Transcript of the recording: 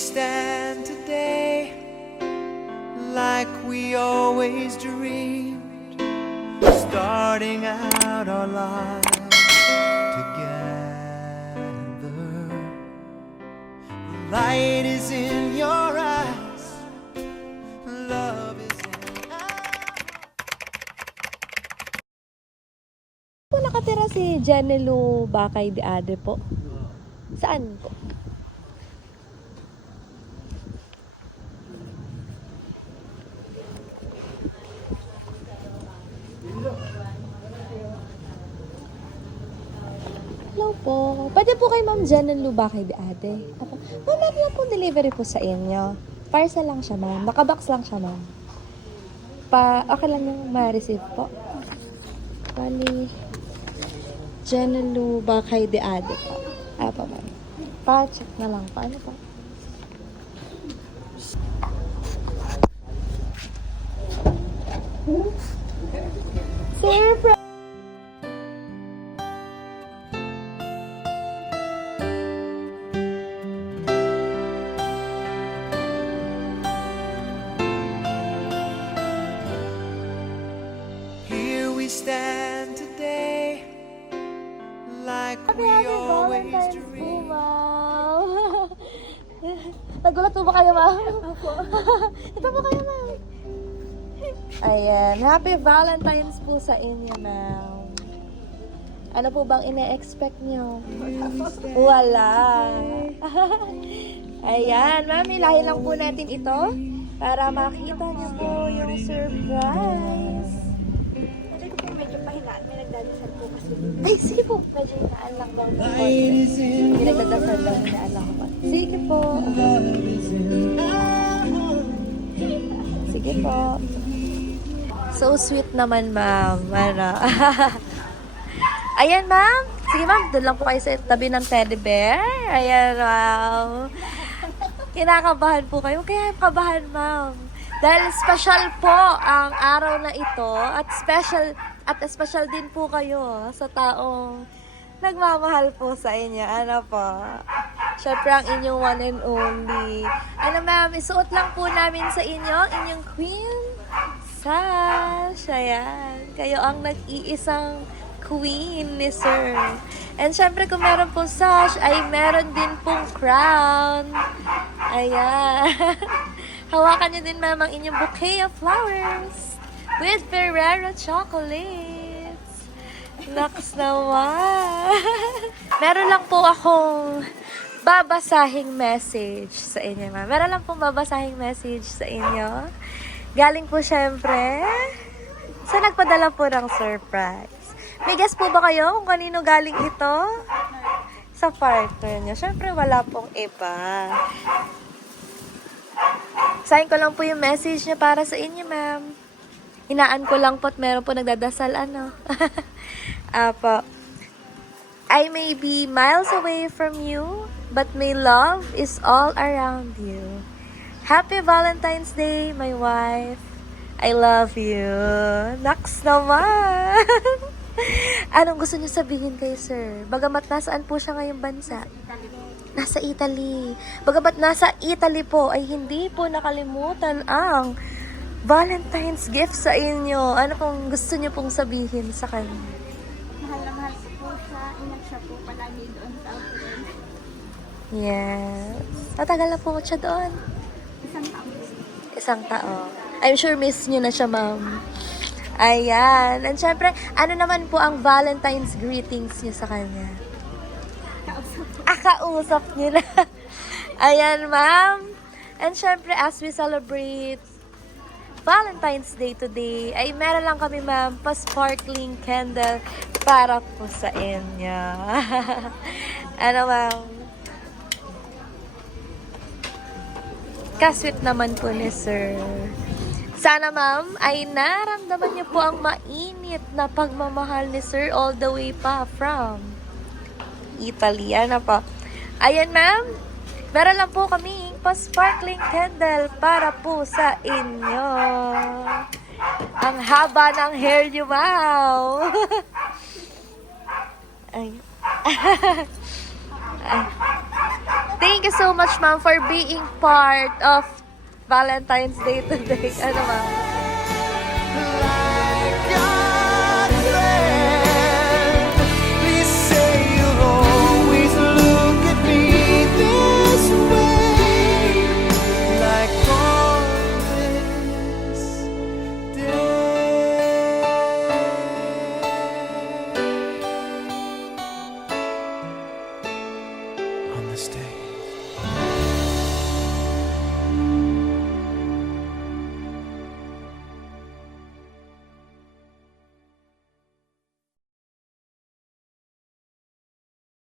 stand today like we always dreamed, starting out our lives together. The light is in your eyes, love is in Po nakatira si Janelu Bakay de Ade po? Saan po? Hello po. Pwede po kay Ma'am Janelu Bakay de Ade. Ma'am, meron lang po delivery po sa inyo. Parcel lang siya, ma'am. Nakabox lang siya, ma'am. Okay lang yung ma-receive po. Bali, Janelu Bakay de Ade po. Apo, ma'am. Pa-check na lang po. Ano po? Surprise! Here we stand today like we Happy always Valentine's po, dreamed. ma'am. Nagulat po ba kayo, ma'am? Opo. Ito po kayo, ma'am. Ayan. Happy Valentine's po sa inyo, ma'am. Ano po bang ine-expect nyo? Wala. Ayan, ma'am. Hilahin lang po natin ito para makita niyo po yung surprise. Sabi ko po medyo pahinaan. May nagdadasal po kasi. Ay, sige po. Medyo hinaan lang daw ng konti. Hindi nagdadasal daw, hinaan lang ako. Sige po. Sige po. So sweet naman, ma'am. Ano? Ayan, ma'am. Sige, ma'am. Doon lang po kayo sa tabi ng teddy bear. Ayan, ma'am. Kinakabahan po kayo. Kaya kabahan, ma'am. Dahil special po ang araw na ito at special din po kayo sa taong nagmamahal po sa inyo. Ano po? Syempre ang inyong one and only. Ano, ma'am, isuot lang po namin sa inyo inyong queen sash. Ayan. Kayo ang nag-iisang queen ni sir. And syempre kung meron po sash, ay meron din pong crown. Ayan. Hawakan niyo din, ma'am, ang inyong bouquet of flowers with Ferrero chocolates. Naks naman. Meron lang po akong babasahing message sa inyo, ma'am. Meron lang pong babasahing message sa inyo. Galing po syempre sa nagpadala po ng surprise. May guess po ba kayo kung kanino galing ito? Sa partner niya. Syempre wala pong iba. Sign ko lang po yung message niya para sa inyo, ma'am. Hinaan ko lang po at meron po nagdadasal, ano. Apo. I may be miles away from you, but my love is all around you. Happy Valentine's Day, my wife. I love you. Naks naman. Anong gusto niyo sabihin kay sir? Bagamat nasaan po siya ngayong bansa? Nasa Italy. Bagamat nasa Italy po, ay hindi po nakalimutan ang Valentine's gift sa inyo. Ano pong gusto niyo pong sabihin sa kanya? Mahal na mahal ko po siya. Ingat siya po palagi doon sa Auckland. Yes. Matagal na po siya doon. Isang taon. Isang taon. I'm sure miss niyo na siya, ma'am. Ayan. And syempre, ano naman po ang Valentine's greetings niyo sa kanya? Kausap po. Kausap niyo na. Ayan, ma'am. And syempre, as we celebrate Valentine's Day today, ay meron lang kami, ma'am, pa-sparkling candle para po sa inyo. Ano, ma'am? Kasweet naman po ni sir. Sana, ma'am, ay naramdaman niyo po ang mainit na pagmamahal ni sir all the way pa from Italy. Ano po? Ayan, ma'am. Meron lang po kami pa-sparkling candle para po sa inyo. Ang haba ng hair niyo, ma'am. Ay. Ay. Thank you you so much, ma'am, for being part of Valentine's Day today. Ano, ma'am? Like God's friend, please say you'll always look at me this way, like on this day. On this day.